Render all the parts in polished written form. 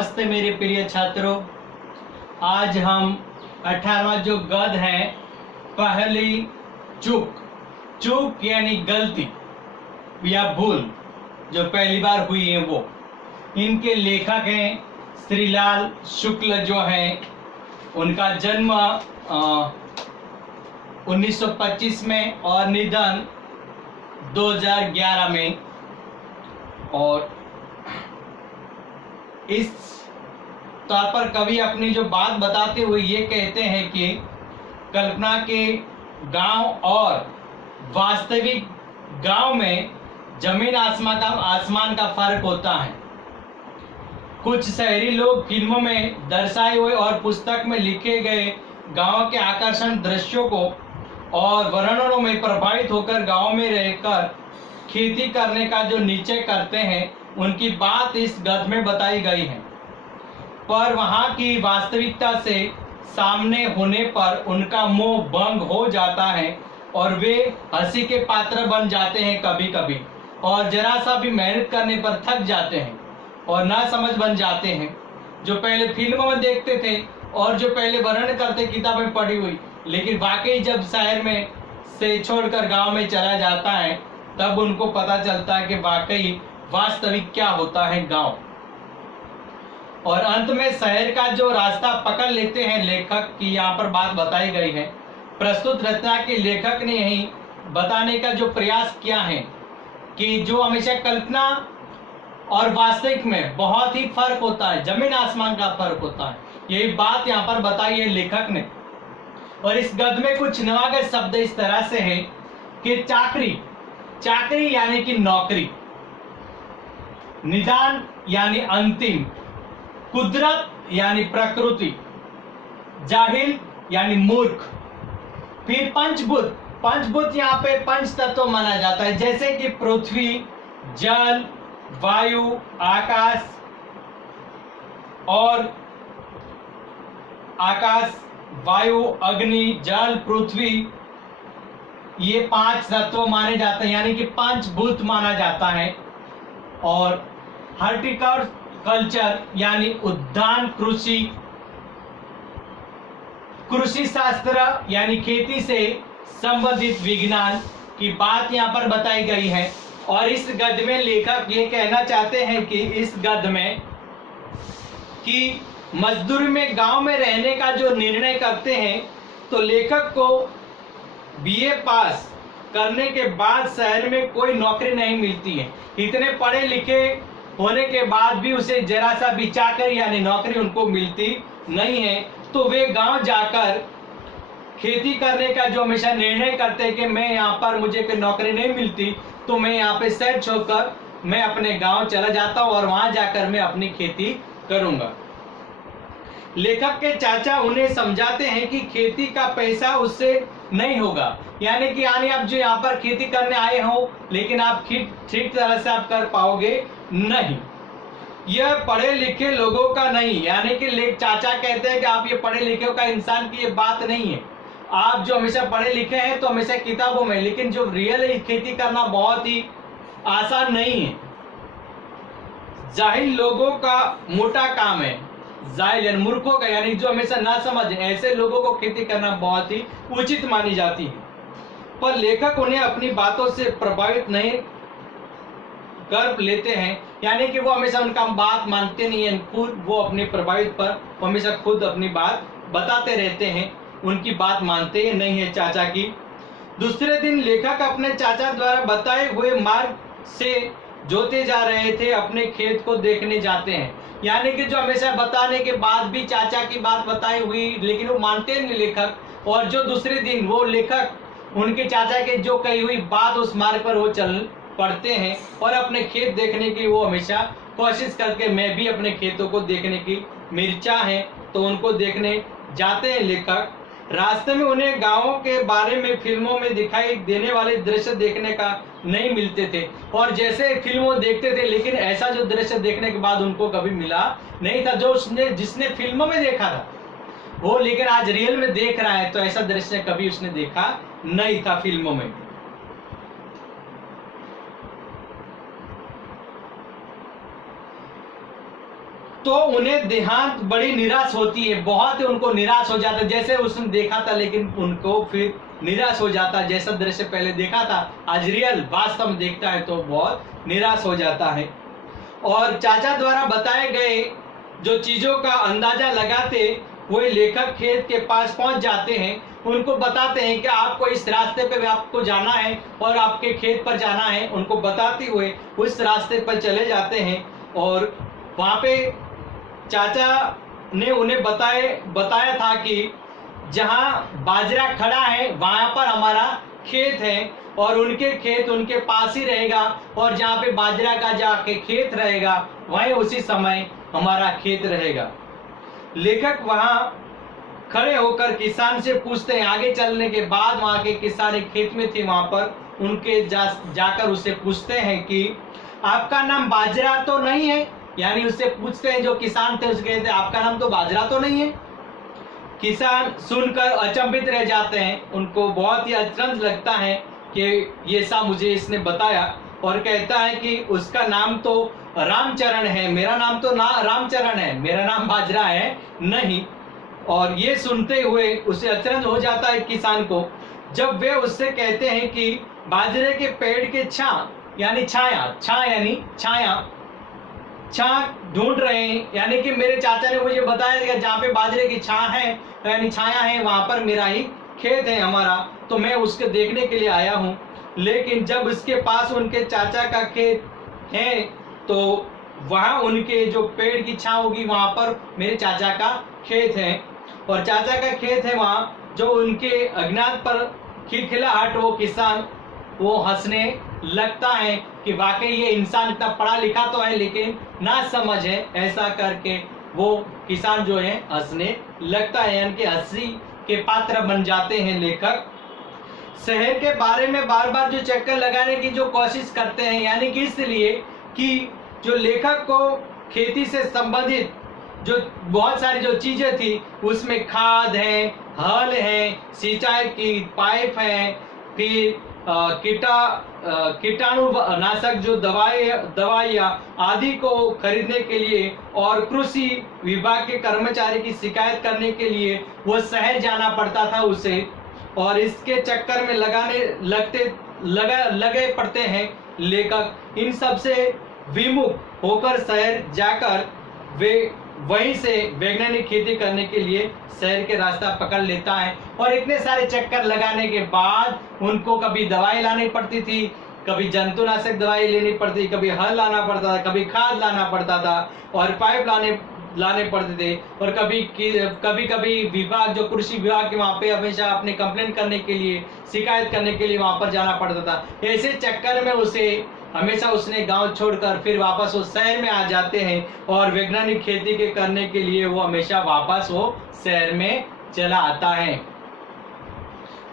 नमस्ते मेरे प्रिय छात्रों। आज हम 18वां जो गद्य है, पहली चूक। चूक यानी गलती या भूल जो पहली बार हुई है वो। इनके लेखक हैं श्रीलाल शुक्ल जो है, उनका जन्म 1925 में और निधन 2011 में। और इस तौर पर कवि अपनी जो बात बताते हुए ये कहते हैं कि कल्पना के गांव और वास्तविक गांव में जमीन आसमान का फर्क होता है। कुछ शहरी लोग फिल्मों में दर्शाए हुए और पुस्तक में लिखे गए गांव के आकर्षण दृश्यों को और वर्णनों में प्रभावित होकर गांव में रहकर खेती करने का जो निश्चय करते हैं, उनकी बात इस गद्य में बताई गई है। पर वहां की वास्तविकता से सामने होने पर उनका मोह भंग हो जाता है और वे हंसी के पात्र बन जाते हैं कभी कभी, और जरा सा भी मेहनत करने पर थक जाते हैं और ना समझ बन जाते हैं। जो पहले फिल्मों में देखते थे और जो पहले वर्णन करते किताबें पढ़ी हुई, लेकिन वाकई जब शहर में से छोड़कर गांव में चला जाता है तब उनको पता चलता है कि वाकई वास्तविक क्या होता है गांव। और अंत में शहर का जो रास्ता पकड़ लेते हैं लेखक की यहाँ पर बात बताई गई है। प्रस्तुत रचना के लेखक ने यही बताने का जो प्रयास किया है कि जो हमेशा कल्पना और वास्तविक में बहुत ही फर्क होता है, जमीन आसमान का फर्क होता है। यही बात यहाँ पर बताई है लेखक ने। और इस गद्य में कुछ नवागत शब्द इस तरह से है कि चाकरी, चाकरी यानी कि नौकरी, निदान यानी अंतिम, कुदरत यानी प्रकृति, जाहिल यानी मूर्ख। फिर पंचभूत, पंचभूत यहाँ पे पंच तत्व माना जाता है, जैसे कि पृथ्वी, जल, वायु, आकाश और आकाश, वायु, अग्नि, जल, पृथ्वी, ये पांच तत्व माने जाते हैं, यानी कि पंचभूत माना जाता है। और हॉर्टिकल्चर यानी उद्यान कृषि, कृषि शास्त्र यानी खेती से संबंधित विज्ञान की बात यहाँ पर बताई गई है। और इस गद्य में लेखक ये कहना चाहते हैं कि इस गद्य में कि मजदूरी में गांव में रहने का जो निर्णय करते हैं, तो लेखक को बीए पास करने के बाद शहर में कोई नौकरी नहीं मिलती है। इतने पढ़े लिखे होने के बाद भी उसे जरा सा भी चाकरी यानी नौकरी उनको मिलती नहीं है। तो वे गांव जाकर खेती करने का जो हमेशा निर्णय करते हैं कि मैं यहाँ पर मुझे कोई नौकरी नहीं मिलती, तो मैं यहाँ पे शहर छोड़कर मैं अपने गांव चला जाता हूँ और वहां जाकर मैं अपनी खेती करूंगा। लेखक के चाचा उन्हें समझाते हैं कि खेती का पैसा उससे नहीं होगा, यानी कि आप जो यहाँ पर खेती करने आए हो, लेकिन आप ठीक तरह से आप कर पाओगे नहीं। यह पढ़े लिखे लोगों का नहीं, यानी कि चाचा कहते हैं कि आप ये पढ़े लिखे का इंसान की ये बात नहीं है। आप जो हमेशा पढ़े लिखे हैं तो हमेशा किताबों में, लेकिन जो रियल खेती करना बहुत ही आसान नहीं है। जाहिल लोगों का मोटा काम है, जाहिल यानी मूर्खों का, यानी जो हमेशा ना समझ, ऐसे लोगों को खेती करना बहुत ही उचित मानी जाती है। पर लेखक उन्हें अपनी बातों से प्रभावित नहीं कर लेते हैं, यानी कि वो हमेशा उनका बात मानते नहीं है, खुद वो अपने प्रभावित पर हमेशा खुद अपनी बात बताते रहते हैं, उनकी बात मानते नहीं है चाचा की। दूसरे दिन लेखक अपने चाचा द्वारा बताए हुए मार्ग से जोते जा रहे थे अपने खेत को देखने जाते हैं, यानी कि जो हमेशा बताने के बाद भी चाचा की बात बताई हुई, लेकिन वो मानते नहीं लेखक। और जो दूसरे दिन वो लेखक उनके चाचा के जो कही हुई बात, उस मार्ग पर वो चल पड़ते हैं और अपने खेत देखने की वो हमेशा कोशिश करके, मैं भी अपने खेतों को देखने की मेरी चाह है, तो उनको देखने जाते हैं लेखक। रास्ते में उन्हें गांवों के बारे में फिल्मों में दिखाई देने वाले दृश्य देखने का नहीं मिलते थे, और जैसे फिल्मों देखते थे, लेकिन ऐसा जो दृश्य देखने के बाद उनको कभी मिला नहीं था जो जिसने फिल्मों में देखा था वो, लेकिन आज रियल में देख रहा है, तो ऐसा दृश्य कभी उसने देखा नहीं था फिल्मों में। तो उन्हें देहांत बड़ी निराश होती है, बहुत ही उनको निराश हो जाता है। जैसे उसने देखा था लेकिन उनको फिर निराश हो जाता है, जैसा दृश्य पहले देखा था आज रियल वास्तव में देखता है तो बहुत निराश हो जाता है। और चाचा द्वारा बताए गए जो चीजों का अंदाजा लगाते हुए लेखक खेत के पास पहुंच जाते हैं, उनको बताते हैं कि आपको इस रास्ते पे आपको जाना है और आपके खेत पर जाना है। उनको बताते हुए उस रास्ते पर चले जाते हैं और वहां पे चाचा ने उन्हें बताया था कि जहां बाजरा खड़ा है वहां पर हमारा खेत है और उनके खेत उनके पास ही रहेगा, और जहां पे बाजरा का जाके खेत रहेगा वहीं उसी समय हमारा खेत रहेगा। लेखक वहां खड़े होकर किसान से पूछते हैं, आगे चलने के बाद वहां के किसान एक खेत में थे, वहां पर उनके जाकर उससे पूछते हैं कि आपका नाम बाजरा तो नहीं है? यानी उससे पूछते हैं, जो किसान थे उसके कहते आपका नाम तो बाजरा तो नहीं है? किसान सुनकर अचंभित रह जाते हैं, उनको बहुत ही अचरज लगता है कि ये सब मुझे इसने बताया, और कहता है कि उसका नाम तो रामचरण है, मेरा नाम तो ना रामचरण है, मेरा नाम बाजरा है नहीं। और ये सुनते हुए उसे अचरज हो जाता है किसान को, जब वे उससे कहते हैं कि बाजरे के पेड़ के यानी छाया ढूंढ रहे हैं, यानी कि मेरे चाचा ने मुझे बताया कि जहाँ पे बाजरे की यानी छाया है वहां पर मेरा ही खेत है हमारा, तो मैं उसके देखने के लिए आया हूँ। लेकिन जब उसके पास उनके चाचा का खेत है तो वहां उनके जो पेड़ की छां होगी वहां पर मेरे चाचा का खेत है, और चाचा का खेत है वहां। जो उनके अज्ञात पर खिलखिलाहट वो किसान वो हंसने लगता है कि वाकई ये इंसान इतना पढ़ा लिखा तो है लेकिन ना समझ है, ऐसा करके वो किसान जो है हंसने लगता है, यानी कि हंसी के पात्र बन जाते हैं लेखक। शहर के बारे में बार बार जो चक्कर लगाने की जो कोशिश करते हैं, यानी कि इसलिए कि जो लेखक को खेती से संबंधित जो बहुत सारी जो चीजें थी उसमें खाद है, हल है, सिंचाई की पाइप है, फिर कीटाणुनाशक जो दवाइयाँ आदि को खरीदने के लिए और कृषि विभाग के कर्मचारी की शिकायत करने के लिए वो शहर जाना पड़ता था उसे, और इसके चक्कर में लगे पड़ते हैं लेखक। इन सब से विमुख होकर शहर जाकर वे वहीं से वैज्ञानिक खेती करने के लिए शहर के रास्ता पकड़ लेता है। और इतने सारे चक्कर लगाने के बाद उनको कभी दवाई लानी पड़ती थी, कभी जंतुनाशक दवाई लेनी पड़ती, कभी हल लाना पड़ता था, कभी खाद लाना पड़ता था, और पाइप लाने पड़ते थे, और कभी विभाग जो कृषि विभाग के वहाँ पे हमेशा अपने कंप्लेंट करने के लिए, शिकायत करने के लिए वहाँ पर जाना पड़ता था। ऐसे चक्कर में हमेशा उसने गांव छोड़कर फिर वापस वो शहर में आ जाते हैं, और वैज्ञानिक खेती के करने के लिए वो हमेशा वापस वो शहर में चला आता है।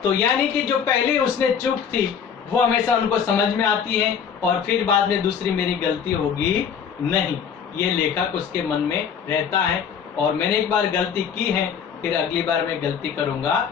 तो यानी कि जो पहले उसने चूक थी वो हमेशा उनको समझ में आती है, और फिर बाद में दूसरी मेरी गलती होगी नहीं, ये लेखक उसके मन में रहता है। और मैंने एक बार गलती की है, फिर अगली बार मैं गलती करूंगा